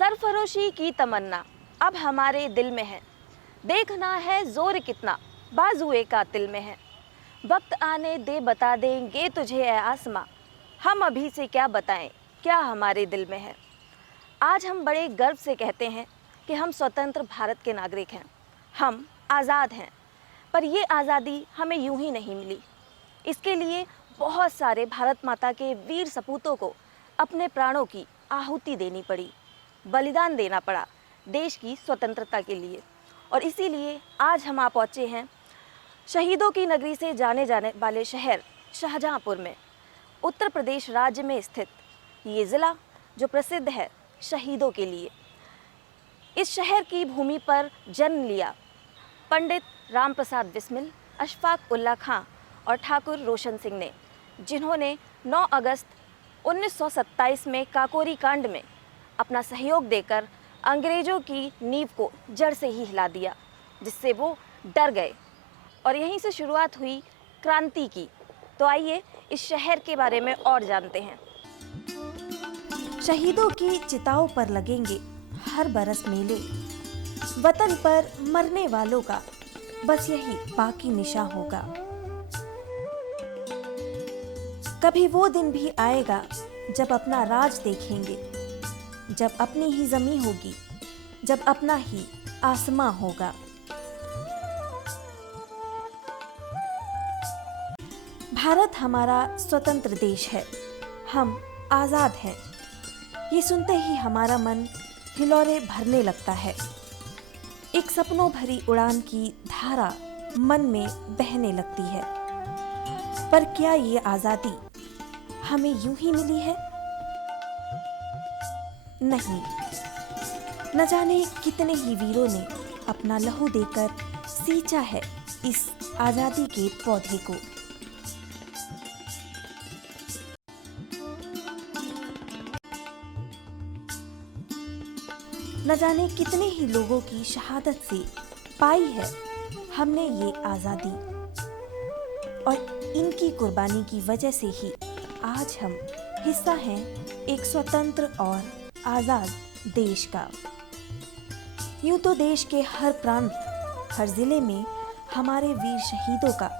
सरफरोशी की तमन्ना अब हमारे दिल में है, देखना है जोर कितना बाजुए कातिल में है। वक्त आने दे बता देंगे तुझे ए आसमां, हम अभी से क्या बताएं क्या हमारे दिल में है। आज हम बड़े गर्व से कहते हैं कि हम स्वतंत्र भारत के नागरिक हैं, हम आज़ाद हैं। पर ये आज़ादी हमें यूं ही नहीं मिली। इसके लिए बहुत सारे भारत माता के वीर सपूतों को अपने प्राणों की आहुति देनी पड़ी, बलिदान देना पड़ा देश की स्वतंत्रता के लिए। और इसीलिए आज हम आ पहुँचे हैं शहीदों की नगरी से जाने जाने वाले शहर शाहजहाँपुर में, उत्तर प्रदेश राज्य में स्थित ये ज़िला जो प्रसिद्ध है शहीदों के लिए। इस शहर की भूमि पर जन्म लिया पंडित राम प्रसाद बिस्मिल, अशफाक उल्लाह खां और ठाकुर रोशन सिंह ने, जिन्होंने 9 अगस्त 1927 में काकोरी कांड में अपना सहयोग देकर अंग्रेज़ों की नींव को जड़ से ही हिला दिया, जिससे वो डर गए और यहीं से शुरुआत हुई क्रांति की। तो आइए इस शहर के बारे में और जानते हैं। शहीदों की चिताओं पर लगेंगे हर बरस मेले, वतन पर मरने वालों का बस यही बाकी निशा होगा। कभी वो दिन भी आएगा जब अपना राज देखेंगे, जब अपनी ही ज़मीं होगी, जब अपना ही आसमां होगा। भारत हमारा स्वतंत्र देश है, हम आज़ाद हैं। ये सुनते ही हमारा मन हिलोरे भरने लगता है। एक सपनों भरी उड़ान की धारा मन में बहने लगती है। पर क्या ये आज़ादी हमें यूं ही मिली है? नहीं, न जाने कितने ही वीरों ने अपना लहू देकर सींचा है इस आज़ादी के पौधे को। न जाने कितने ही लोगों की शहादत से पाई है हमने ये आज़ादी, और इनकी कुर्बानी की वजह से ही आज हम हिस्सा हैं एक स्वतंत्र और आज़ाद देश का। यूं तो देश के हर प्रांत, हर जिले में हमारे वीर शहीदों का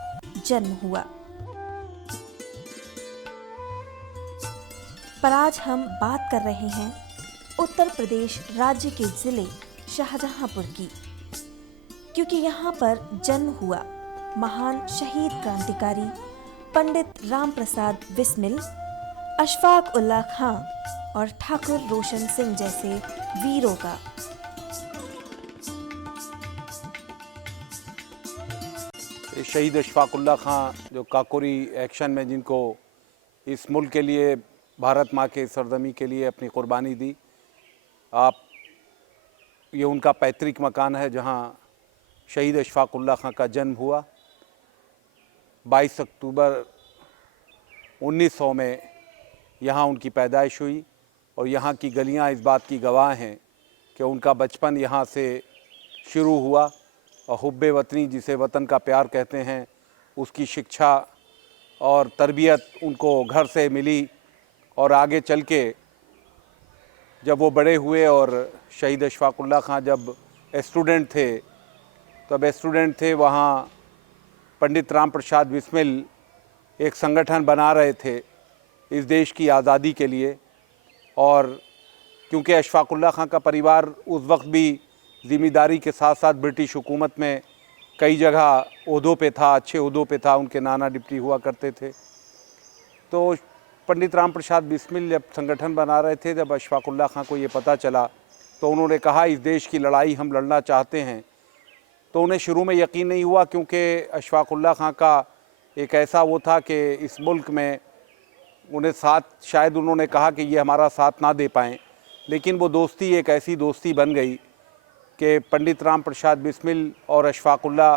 जन्म हुआ, पर आज हम बात कर रहे हैं उत्तर प्रदेश राज्य के जिले शाहजहाँपुर की, क्योंकि यहाँ पर जन्म हुआ महान शहीद क्रांतिकारी पंडित राम प्रसाद बिस्मिल, अशफाक उल्लाह खां और ठाकुर रोशन सिंह जैसे वीरों का। शहीद अशफाक उल्लाह खां जो काकोरी एक्शन में जिनको इस मुल्क के लिए, भारत माँ के सरजमी के लिए अपनी कुर्बानी दी, ये उनका पैतृक मकान है जहाँ शहीद अशफाक उल्लाह खां का जन्म हुआ। 22 अक्टूबर 1900 में यहाँ उनकी पैदाइश हुई और यहाँ की गलियाँ इस बात की गवाह हैं कि उनका बचपन यहाँ से शुरू हुआ और हुब्बे वतनी, जिसे वतन का प्यार कहते हैं, उसकी शिक्षा और तरबियत उनको घर से मिली। और आगे चल के जब वो बड़े हुए और शहीद अशफाक उल्लाह खां जब स्टूडेंट थे, वहाँ पंडित राम प्रसाद बिस्मिल एक संगठन बना रहे थे इस देश की आज़ादी के लिए। और क्योंकि अशफाक उल्लाह खां का परिवार उस वक्त भी ज़िम्मेदारी के साथ साथ ब्रिटिश हुकूमत में कई जगह ओहदों पे था, अच्छे ओहदों पे था, उनके नाना डिप्टी हुआ करते थे। तो पंडित राम प्रसाद बिस्मिल जब संगठन बना रहे थे, जब अशफाक उल्लाह खां को ये पता चला तो उन्होंने कहा इस देश की लड़ाई हम लड़ना चाहते हैं। तो उन्हें शुरू में यकीन नहीं हुआ, क्योंकि अशफाक उल्लाह खां का एक ऐसा वो था कि इस मुल्क में उन्हें साथ, शायद उन्होंने कहा कि ये हमारा साथ ना दे पाएँ, लेकिन वो दोस्ती एक ऐसी दोस्ती बन गई कि पंडित राम प्रसाद बिस्मिल और अशफाक उल्लाह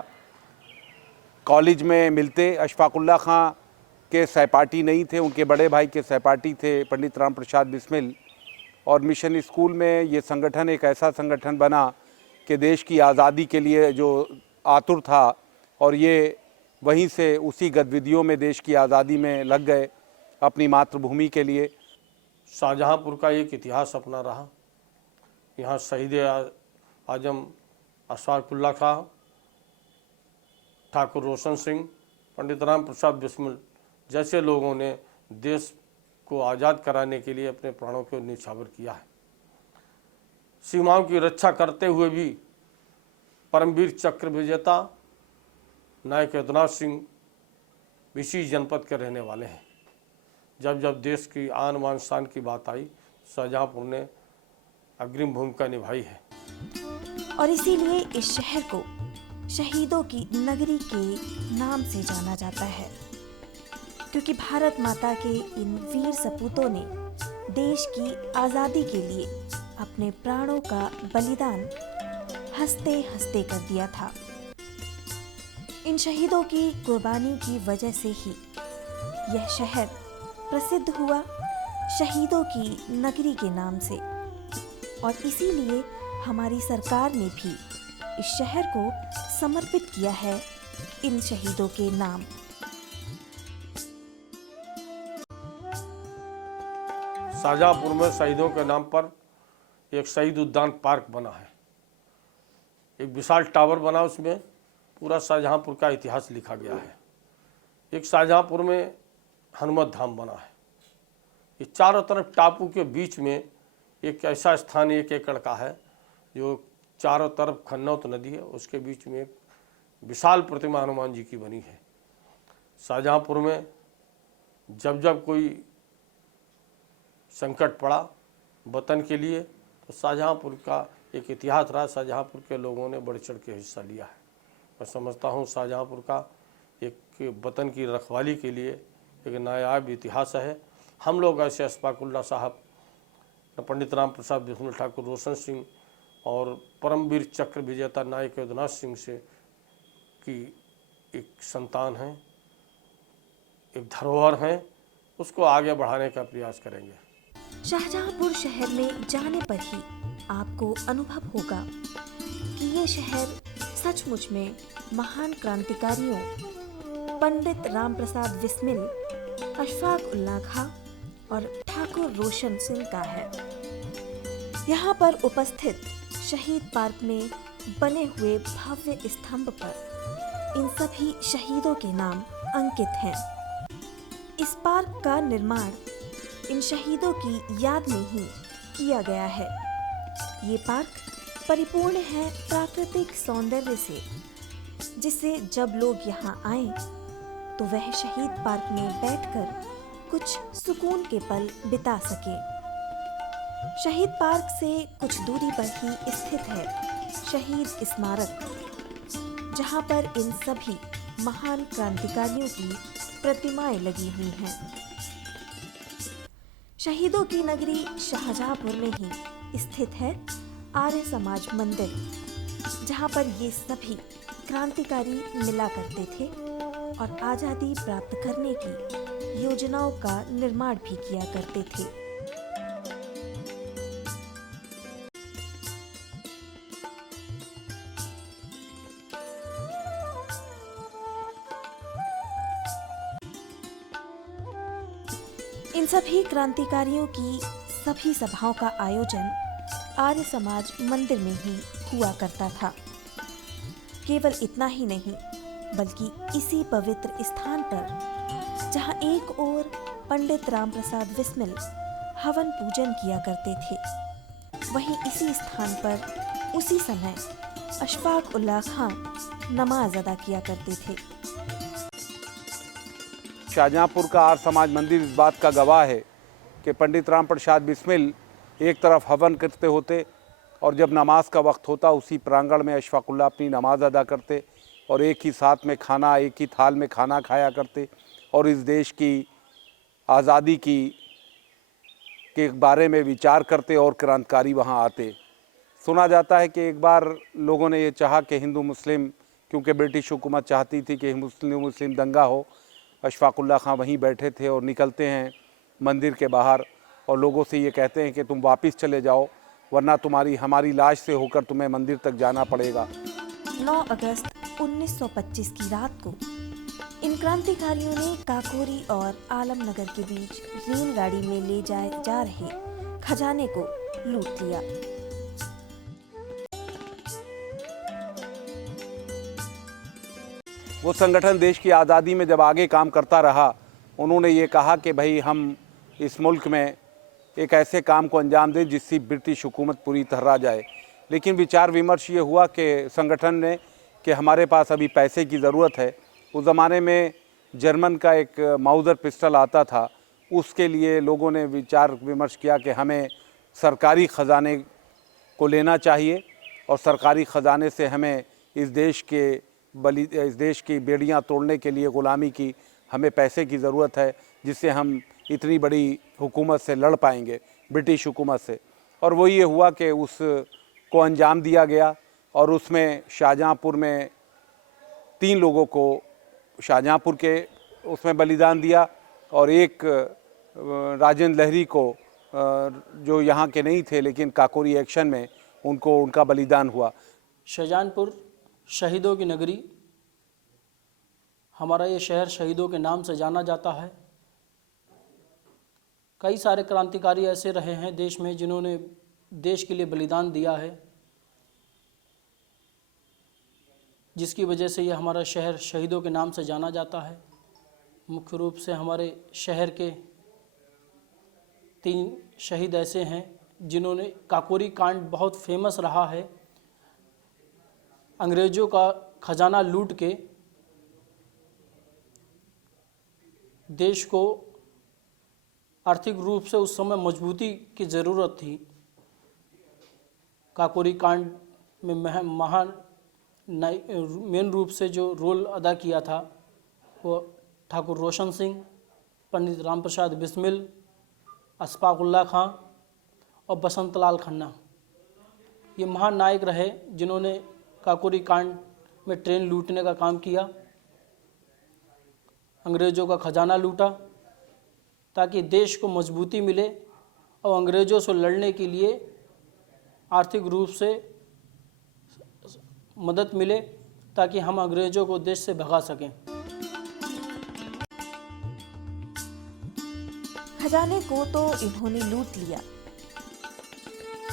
कॉलेज में मिलते। अशफाक उल्लाह खां के सहपाठी नहीं थे, उनके बड़े भाई के सहपाठी थे पंडित राम प्रसाद बिस्मिल। और मिशन स्कूल में ये संगठन एक ऐसा संगठन बना कि देश की आज़ादी के लिए जो आतुर था, और ये वहीं से उसी गतिविधियों में देश की आज़ादी में लग गए अपनी मातृभूमि के लिए। शाहजहाँपुर का एक इतिहास अपना रहा। यहाँ शहीद आजम अशफाकुल्ला खां, ठाकुर रोशन सिंह, पंडित राम प्रसाद बिस्मिल जैसे लोगों ने देश को आज़ाद कराने के लिए अपने प्राणों को न्यौछावर किया है। सीमाओं की रक्षा करते हुए भी परमवीर चक्र विजेता नायक यदुनाथ सिंह इसी जनपद के रहने वाले हैं। जब जब देश की आन बान शान की बात आई, शाहजहाँपुर ने अग्रिम भूमिका निभाई है। और इसीलिए इस शहर को शहीदों की नगरी के नाम से जाना जाता है, क्योंकि भारत माता के इन वीर सपूतों ने देश की आज़ादी के लिए अपने प्राणों का बलिदान हंसते हंसते कर दिया था। इन शहीदों की कुर्बानी की वजह से ही यह शहर प्रसिद्ध हुआ शहीदों की नगरी के नाम से, और इसीलिए हमारी सरकार ने भी इस शहर को समर्पित किया है इन शहीदों के नाम। शाहजहाँपुर में शहीदों के नाम पर एक शहीद उद्यान पार्क बना है। एक विशाल टावर बना, उसमें पूरा शाहजहाँपुर का इतिहास लिखा गया है। एक शाहजहाँपुर में हनुमत धाम बना है। ये चारों तरफ टापू के बीच में एक ऐसा स्थान 1 एकड़ का है जो चारों तरफ खन्नौत नदी है, उसके बीच में एक विशाल प्रतिमा हनुमान जी की बनी है। शाहजहाँपुर में जब जब कोई संकट पड़ा वतन के लिए, तो शाहजहाँपुर का एक इतिहास रहा। शाहजहाँपुर के लोगों ने बढ़ चढ़ के हिस्सा लिया है। मैं समझता हूँ शाहजहाँपुर का एक वतन की रखवाली के लिए एक नायाब इतिहास है। हम लोग ऐसे अशफाकुल्ला साहब, पंडित राम प्रसाद बिस्मिल, ठाकुर रोशन सिंह और परमवीर चक्र विजेता नायक यदुनाथ सिंह से की एक संतान हैं, एक धरोहर हैं, उसको आगे बढ़ाने का प्रयास करेंगे। शाहजहाँपुर शहर में जाने पर ही आपको अनुभव होगा कि ये शहर सचमुच में महान क्रांतिकारियों पंडित राम प्रसाद बिस्मिल, अशफाकुल्ला खां और ठाकुर रोशन सिंह का है। यहाँ पर उपस्थित शहीद पार्क में बने हुए भव्य स्तंभ पर इन सभी शहीदों के नाम अंकित हैं। इस पार्क का निर्माण इन शहीदों की याद में ही किया गया है। ये पार्क परिपूर्ण है प्राकृतिक सौंदर्य से, जिससे जब लोग यहाँ आएं तो वह शहीद पार्क में बैठकर कुछ सुकून के पल बिता सके। शहीद पार्क से कुछ दूरी पर ही स्थित है शहीद स्मारक, जहाँ पर इन सभी महान क्रांतिकारियों की प्रतिमाएं लगी हुई हैं। शहीदों की नगरी शाहजहाँपुर में ही स्थित है आर्य समाज मंदिर, जहाँ पर ये सभी क्रांतिकारी मिला करते थे और आज़ादी प्राप्त करने की योजनाओं का निर्माण भी किया करते थे। इन सभी क्रांतिकारियों की सभी सभाओं का आयोजन आर्य समाज मंदिर में ही हुआ करता था। केवल इतना ही नहीं, बल्कि इसी पवित्र स्थान पर जहां एक ओर पंडित राम प्रसाद बिस्मिल हवन पूजन किया करते थे, वहीं इसी स्थान पर उसी समय अशफाकुल्ला खां नमाज अदा किया करते थे। शाहजहाँपुर का आर्य समाज मंदिर इस बात का गवाह है कि पंडित राम प्रसाद बिस्मिल एक तरफ हवन करते होते और जब नमाज का वक्त होता उसी प्रांगण में अशफाकुल्ला अपनी नमाज अदा करते और एक ही साथ में खाना, एक ही थाल में खाना खाया करते और इस देश की आज़ादी के बारे में विचार करते और क्रांतिकारी वहाँ आते। सुना जाता है कि एक बार लोगों ने ये चाहा कि हिंदू मुस्लिम, क्योंकि ब्रिटिश हुकूमत चाहती थी कि हिंदू मुस्लिम दंगा हो, अशफाकुल्ला खां वहीं बैठे थे और निकलते हैं मंदिर के बाहर और लोगों से ये कहते हैं कि तुम वापस चले जाओ, वरना हमारी लाश से होकर तुम्हें मंदिर तक जाना पड़ेगा। 9 अगस्त 1925 की रात को इन क्रांतिकारियों ने काकोरी और आलमनगर के बीच रेलगाड़ी में ले जाए जा रहे खजाने को लूट लिया। वो संगठन देश की आज़ादी में जब आगे काम करता रहा, उन्होंने ये कहा कि भाई हम इस मुल्क में एक ऐसे काम को अंजाम दें जिससे ब्रिटिश हुकूमत पूरी तरह जाए। लेकिन विचार विमर्श ये हुआ कि संगठन ने कि हमारे पास अभी पैसे की ज़रूरत है। उस ज़माने में जर्मन का एक माउज़र पिस्टल आता था, उसके लिए लोगों ने विचार विमर्श किया कि हमें सरकारी ख़जाने को लेना चाहिए और सरकारी ख़जाने से हमें इस देश की बेड़ियां तोड़ने के लिए, ग़ुलामी की हमें पैसे की ज़रूरत है, जिससे हम इतनी बड़ी हुकूमत से लड़ पाएंगे, ब्रिटिश हुकूमत से। और वो ये हुआ कि उसको अंजाम दिया गया और उसमें शाहजहाँपुर में 3 लोगों को शाहजहाँपुर के उसमें बलिदान दिया और एक राजेंद्र लहरी को जो यहाँ के नहीं थे लेकिन काकोरी एक्शन में उनका बलिदान हुआ। शाहजहाँपुर शहीदों की नगरी, हमारा ये शहर शहीदों के नाम से जाना जाता है। कई सारे क्रांतिकारी ऐसे रहे हैं देश में जिन्होंने देश के लिए बलिदान दिया है, जिसकी वजह से ये हमारा शहर शहीदों के नाम से जाना जाता है। मुख्य रूप से हमारे शहर के 3 शहीद ऐसे हैं जिन्होंने, काकोरी कांड बहुत फेमस रहा है, अंग्रेज़ों का खजाना लूट के देश को आर्थिक रूप से उस समय मजबूती की ज़रूरत थी। काकोरी कांड में महान मेन रूप से जो रोल अदा किया था वो ठाकुर रोशन सिंह, पंडित राम प्रसाद बिस्मिल, अशफाक उल्लाह खां और बसंत लाल खन्ना। ये महान नायक रहे जिन्होंने काकोरी कांड में ट्रेन लूटने का काम किया, अंग्रेज़ों का खजाना लूटा ताकि देश को मजबूती मिले और अंग्रेज़ों से लड़ने के लिए आर्थिक रूप से मदद मिले ताकि हम अंग्रेज़ों को देश से भगा सकें। खजाने को तो इन्होंने लूट लिया,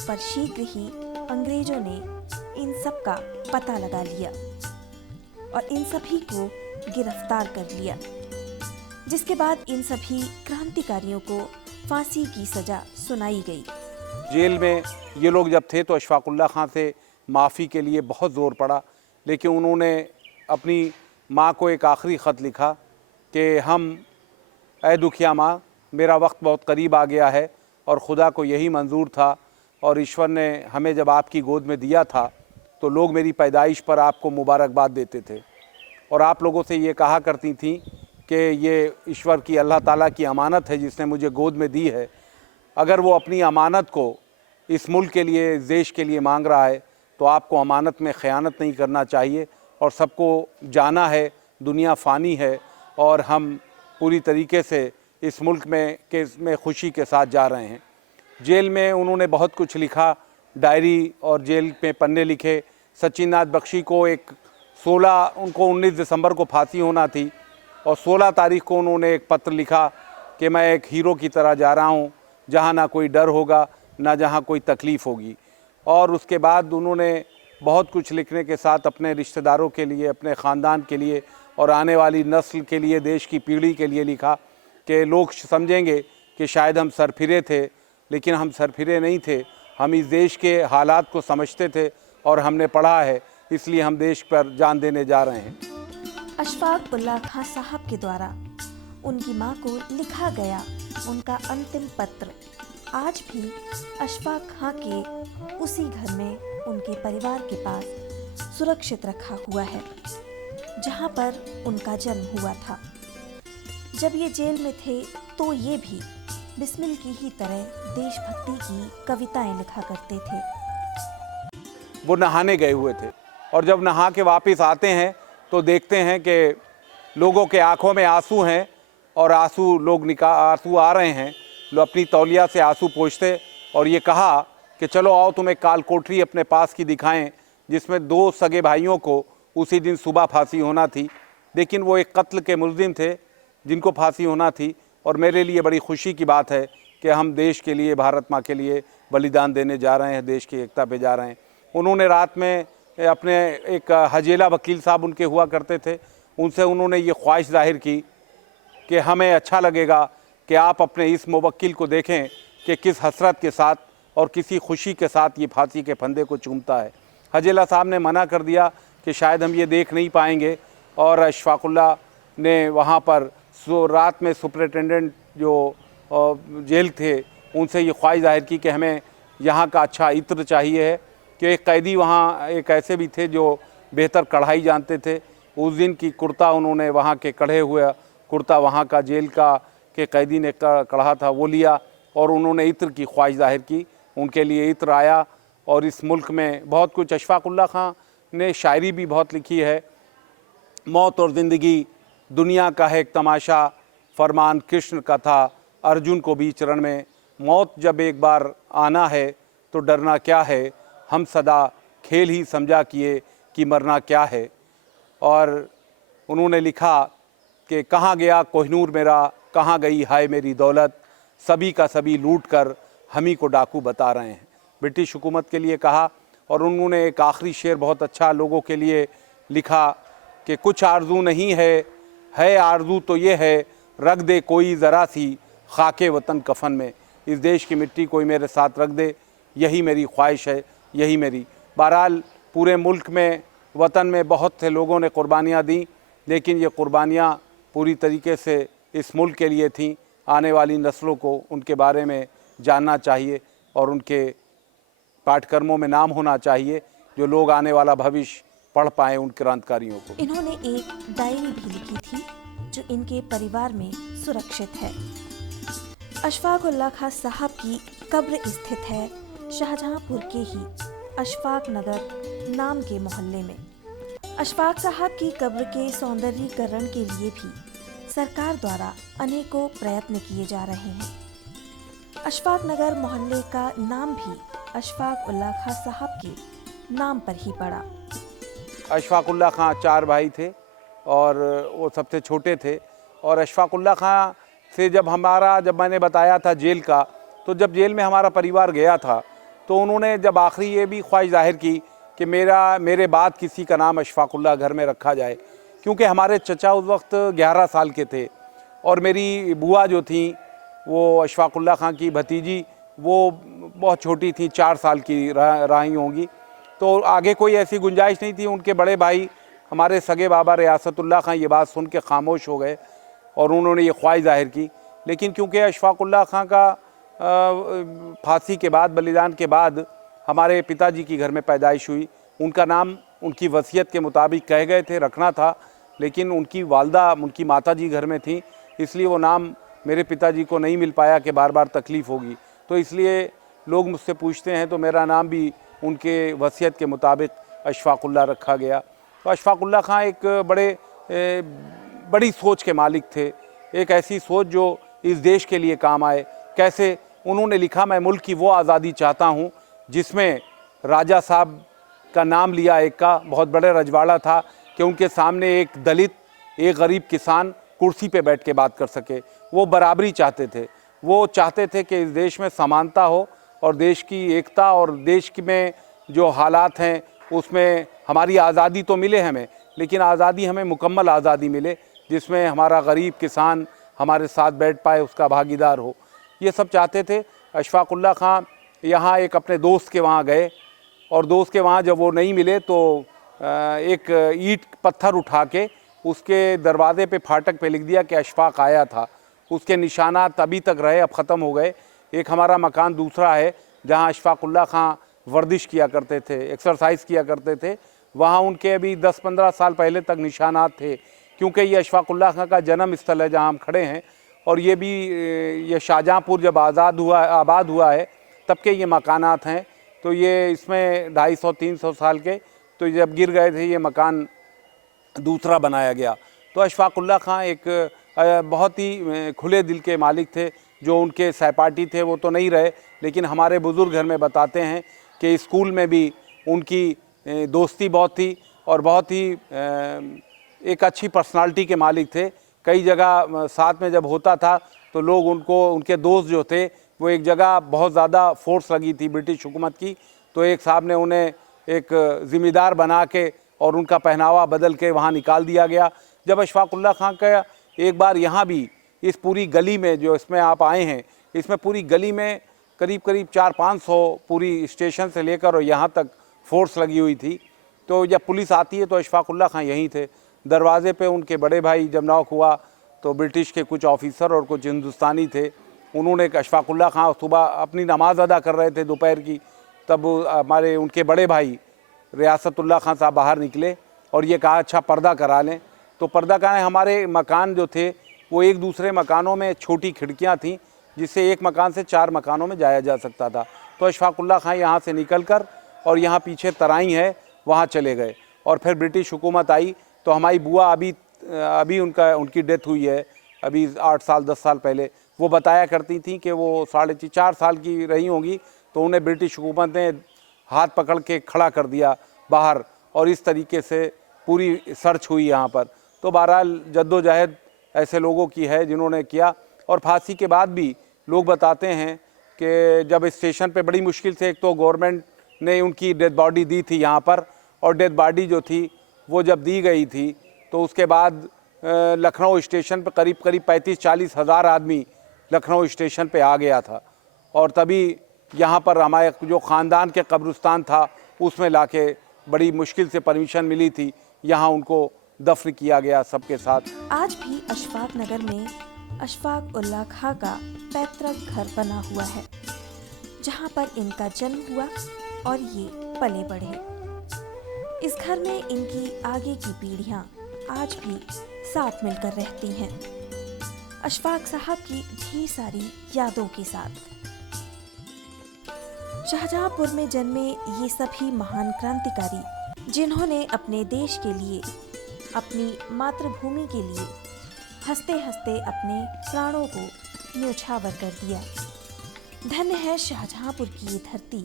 पर शीघ्र ही अंग्रेजों ने इन सब का पता लगा लिया और इन सभी को गिरफ्तार कर लिया, जिसके बाद इन सभी क्रांतिकारियों को फांसी की सजा सुनाई गई। जेल में ये लोग जब थे तो अशफाक उल्लाह खां से माफ़ी के लिए बहुत ज़ोर पड़ा, लेकिन उन्होंने अपनी माँ को एक आखिरी ख़त लिखा कि ऐ दुखिया माँ, मेरा वक्त बहुत करीब आ गया है और खुदा को यही मंजूर था और ईश्वर ने हमें जब आपकी गोद में दिया था तो लोग मेरी पैदाइश पर आपको मुबारकबाद देते थे और आप लोगों से ये कहा करती थीं कि ये ईश्वर की, अल्लाह ताला की अमानत है जिसने मुझे गोद में दी है। अगर वो अपनी अमानत को इस मुल्क के लिए, इस देश के लिए मांग रहा है तो आपको अमानत में ख़यानत नहीं करना चाहिए और सबको जाना है, दुनिया फ़ानी है और हम पूरी तरीके से इस मुल्क में खुशी के साथ जा रहे हैं। जेल में उन्होंने बहुत कुछ लिखा, डायरी और जेल में पन्ने लिखे। सचिन नाथ बख्शी को उनको 19 दिसंबर को फांसी होना थी और 16 तारीख को उन्होंने एक पत्र लिखा कि मैं एक हीरो की तरह जा रहा हूँ, जहाँ ना कोई डर होगा ना जहाँ कोई तकलीफ़ होगी। और उसके बाद उन्होंने बहुत कुछ लिखने के साथ अपने रिश्तेदारों के लिए, अपने ख़ानदान के लिए और आने वाली नस्ल के लिए, देश की पीढ़ी के लिए लिखा कि लोग समझेंगे कि शायद हम सरफिरे थे, लेकिन हम सरफिरे नहीं थे। हम इस देश के हालात को समझते थे और हमने पढ़ा है, इसलिए हम देश पर जान देने जा रहे हैं। अशफाक उल्लाह खां साहब के द्वारा उनकी मां को लिखा गया उनका अंतिम पत्र आज भी अशफाक खां के उसी घर में उनके परिवार के पास सुरक्षित रखा हुआ है, जहां पर उनका जन्म हुआ था। जब ये जेल में थे तो ये भी बिस्मिल की ही तरह देशभक्ति की कविताएं लिखा करते थे। वो नहाने गए हुए थे और जब नहा के वापस आते हैं तो देखते हैं कि लोगों के आंखों में आंसू हैं और आंसू आ रहे हैं। लोग अपनी तौलिया से आंसू पोंछते और ये कहा कि चलो आओ तुम्हें काल कोठरी अपने पास की दिखाएं, जिसमें 2 सगे भाइयों को उसी दिन सुबह फांसी होना थी, लेकिन वो एक कत्ल के मुल्जिम थे जिनको फांसी होना थी। और मेरे लिए बड़ी खुशी की बात है कि हम देश के लिए, भारत माँ के लिए बलिदान देने जा रहे हैं, देश की एकता पे जा रहे हैं। उन्होंने रात में अपने एक हजेला वकील साहब उनके हुआ करते थे, उनसे उन्होंने ये ख्वाहिश जाहिर की कि हमें अच्छा लगेगा कि आप अपने इस मुवक्किल को देखें कि किस हसरत के साथ और किसी खुशी के साथ ये फांसी के फंदे को चूमता है। हजीला साहब ने मना कर दिया कि शायद हम ये देख नहीं पाएंगे, और अशफाकुल्लाह ने वहाँ पर रात में सुपरिटेंडेंट जो जेल थे उनसे ये ख्वाहिश जाहिर की कि हमें यहाँ का अच्छा इत्र चाहिए है, कि एक कैदी वहाँ एक ऐसे भी थे जो बेहतर कढ़ाई जानते थे। उस दिन की कुर्ता उन्होंने वहाँ के कढ़े हुए कुर्ता वहाँ का जेल का के कैदी ने कढ़ा था वो लिया, और उन्होंने इत्र की ख्वाहिश जाहिर की। उनके लिए इत्र आया, और इस मुल्क में बहुत कुछ। अशफाकुल्लाह खां ने शायरी भी बहुत लिखी है। मौत और ज़िंदगी दुनिया का है एक तमाशा, फरमान कृष्ण का था अर्जुन को बीच रण में। मौत जब एक बार आना है तो डरना क्या है, हम सदा खेल ही समझा किए कि मरना क्या है। और उन्होंने लिखा कि कहाँ गया कोहिनूर मेरा, कहाँ गई हाय मेरी दौलत, सभी का सभी लूट कर हम ही को डाकू बता रहे हैं। ब्रिटिश हुकूमत के लिए कहा। और उन्होंने एक आखिरी शेर बहुत अच्छा लोगों के लिए लिखा कि कुछ आरजू नहीं है आरजू तो ये है, रख दे कोई ज़रा सी खाके वतन कफन में। इस देश की मिट्टी कोई मेरे साथ रख दे, यही मेरी ख्वाहिश है, यही मेरी। बहरहाल पूरे मुल्क में, वतन में बहुत से लोगों ने कुर्बानियाँ दी, लेकिन ये कुर्बानियाँ पूरी तरीके से इस मुल्क के लिए थीं। आने वाली नस्लों को उनके बारे में जानना चाहिए और उनके पाठ्यक्रमों में नाम होना चाहिए, जो लोग आने वाला भविष्य पढ़ पाएँ उन क्रांतिकारियों को। इन्होंने एक डायरी भी लिखी थी जो इनके परिवार में सुरक्षित है। अशफाकुल्लाह खां साहब की कब्र स्थित है शाहजहांपुर के ही अशफाक नगर नाम के मोहल्ले में। अशफाक साहब की कब्र के सौंदर्यीकरण के लिए भी सरकार द्वारा अनेकों प्रयत्न किए जा रहे हैं। अशफाक नगर मोहल्ले का नाम भी अशफाकुल्लाह खां साहब के नाम पर ही पड़ा। अशफाकुल्लाह खां 4 भाई थे और वो सबसे छोटे थे। और अशफाकुल्लाह खां से जब मैंने बताया था जेल का, तो जब जेल में हमारा परिवार गया था तो उन्होंने जब आखिरी ये भी ख्वाहिश जाहिर की कि मेरे बाद किसी का नाम अशफाकुल्लाह घर में रखा जाए, क्योंकि हमारे चचा उस वक्त 11 साल के थे और मेरी बुआ जो थी वो अशफाकुल्लाह खां की भतीजी, वो बहुत छोटी थी, 4 साल की रही होंगी। तो आगे कोई ऐसी गुंजाइश नहीं थी। उनके बड़े भाई हमारे सगे बाबा रियासतुल्लाह खां ये बात सुन के खामोश हो गए और उन्होंने ये ख्वाहिश जाहिर की। लेकिन क्योंकि अशफाकुल्लाह खां का फांसी के बाद, बलिदान के बाद हमारे पिताजी की घर में पैदाइश हुई, उनका नाम उनकी वसीयत के मुताबिक कह गए थे रखना था, लेकिन उनकी वालदा, उनकी माताजी घर में थी, इसलिए वो नाम मेरे पिताजी को नहीं मिल पाया कि बार बार तकलीफ़ होगी। तो इसलिए लोग मुझसे पूछते हैं तो मेरा नाम भी उनके वसीयत के मुताबिक अशफाकुल्लाह रखा गया। तो अशफाकुल्लाह खां एक बड़ी सोच के मालिक थे, एक ऐसी सोच जो इस देश के लिए काम आए। कैसे? उन्होंने लिखा, मैं मुल्क की वो आज़ादी चाहता हूँ जिसमें राजा साहब का नाम लिया, एक का बहुत बड़े रजवाड़ा था कि उनके सामने एक दलित, एक गरीब किसान कुर्सी पे बैठ के बात कर सके। वो बराबरी चाहते थे, वो चाहते थे कि इस देश में समानता हो और देश की एकता, और देश में जो हालात हैं उसमें हमारी आज़ादी तो मिले हमें, लेकिन आज़ादी हमें मुकम्मल आज़ादी मिले जिसमें हमारा गरीब किसान हमारे साथ बैठ पाए, उसका भागीदार हो। ये सब चाहते थे। अशफाकुल्लाह खां यहाँ एक अपने दोस्त के वहाँ गए और दोस्त के वहाँ जब वो नहीं मिले तो एक ईंट पत्थर उठा के उसके दरवाजे पे, फाटक पे लिख दिया कि अशफाक आया था। उसके निशानात अभी तक रहे, अब ख़त्म हो गए। एक हमारा मकान दूसरा है जहाँ अशफाकुल्लाह खां वर्जिश किया करते थे, एक्सरसाइज किया करते थे, वहाँ उनके अभी 10-15 साल पहले तक निशानात थे, क्योंकि ये अशफाकुल्लाह खां का जन्म स्थल है जहाँ हम खड़े हैं। और ये भी ये शाहजहाँपुर जब आबाद हुआ है तब के ये मकानात हैं। तो ये इसमें 250-300 साल के, तो जब गिर गए थे ये मकान दूसरा बनाया गया। तो अशफाकुल्लाह खां एक बहुत ही खुले दिल के मालिक थे। जो उनके सहपाठी थे वो तो नहीं रहे, लेकिन हमारे बुज़ुर्ग घर में बताते हैं कि स्कूल में भी उनकी दोस्ती बहुत थी और बहुत ही एक अच्छी पर्सनालिटी के मालिक थे। कई जगह साथ में जब होता था तो लोग उनके दोस्त जो थे वो एक जगह बहुत ज़्यादा फोर्स लगी थी ब्रिटिश हुकूमत की, तो एक साहब ने उन्हें एक ज़िम्मेदार बना के और उनका पहनावा बदल के वहाँ निकाल दिया गया। जब अशफाक उल्लाह खां का एक बार यहाँ भी इस पूरी गली में, जो इसमें आप आए हैं, इसमें पूरी गली में करीब करीब 400-500 पूरी स्टेशन से लेकर और यहाँ तक फोर्स लगी हुई थी। तो जब पुलिस आती है तो अशफाक उल्लाह खां यहीं थे। दरवाजे पे उनके बड़े भाई जब नॉक हुआ तो ब्रिटिश के कुछ ऑफिसर और कुछ हिंदुस्तानी थे, उन्होंने अशफाक उल्लाह खां सुबह अपनी नमाज़ अदा कर रहे थे दोपहर की, तब हमारे उनके बड़े भाई रियासतुल्लाह खां साहब बाहर निकले और ये कहा अच्छा पर्दा करा लें। तो पर्दा कराने, हमारे मकान जो थे वो एक दूसरे मकानों में छोटी खिड़कियां थीं जिससे एक मकान से 4 मकानों में जाया जा सकता था। तो अशफाक उल्लाह खां यहाँ से निकल कर और यहाँ पीछे तराई है वहाँ चले गए और फिर ब्रिटिश हुकूमत आई तो हमारी बुआ अभी उनकी डेथ हुई है अभी 8 साल 10 साल पहले। वो बताया करती थी कि वो 4.5 साल की रही होंगी तो उन्हें ब्रिटिश हुकूमत ने हाथ पकड़ के खड़ा कर दिया बाहर और इस तरीके से पूरी सर्च हुई यहाँ पर। तो बहरहाल जद्दोजहद ऐसे लोगों की है जिन्होंने किया। और फांसी के बाद भी लोग बताते हैं कि जब स्टेशन पे बड़ी मुश्किल से, एक तो गवर्नमेंट ने उनकी डेड बॉडी दी थी यहाँ पर, और डेड बॉडी जो थी वो जब दी गई थी तो उसके बाद लखनऊ स्टेशन पे करीब 35-40 हज़ार आदमी लखनऊ स्टेशन पे आ गया था और तभी यहाँ पर हमारे जो ख़ानदान के कब्रिस्तान था उसमें लाके बड़ी मुश्किल से परमिशन मिली थी, यहाँ उनको दफन किया गया सबके साथ। आज भी अशफाक नगर में अशफाक उल्लाह खां का पैतृक घर बना हुआ है, जहाँ पर इनका जन्म हुआ और ये पले बढ़े। इस घर में इनकी आगे की पीढ़ियाँ आज भी साथ मिलकर रहती हैं, अशफाक साहब की ढेर सारी यादों के साथ। शाहजहांपुर में जन्मे ये सभी महान क्रांतिकारी जिन्होंने अपने देश के लिए, अपनी मातृभूमि के लिए हंसते हंसते अपने प्राणों को न्योछावर कर दिया। धन्य है शाहजहांपुर की ये धरती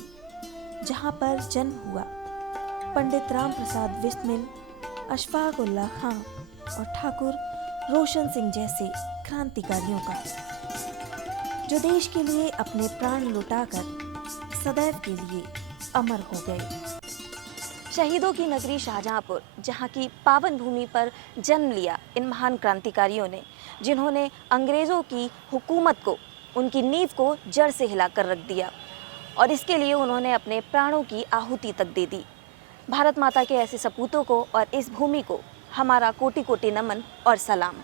जहाँ पर जन्म हुआ पंडित राम प्रसाद बिस्मिल, अशफाक उल्लाह खां और ठाकुर रोशन सिंह जैसे क्रांतिकारियों का, जो देश के लिए अपने प्राण लुटाकर सदैव के लिए अमर हो गए। शहीदों की नगरी शाहजहांपुर, जहां की पावन भूमि पर जन्म लिया इन महान क्रांतिकारियों ने, जिन्होंने अंग्रेज़ों की हुकूमत को, उनकी नींव को जड़ से हिलाकर रख दिया और इसके लिए उन्होंने अपने प्राणों की आहुति तक दे दी। भारत माता के ऐसे सपूतों को और इस भूमि को हमारा कोटि कोटि नमन और सलाम।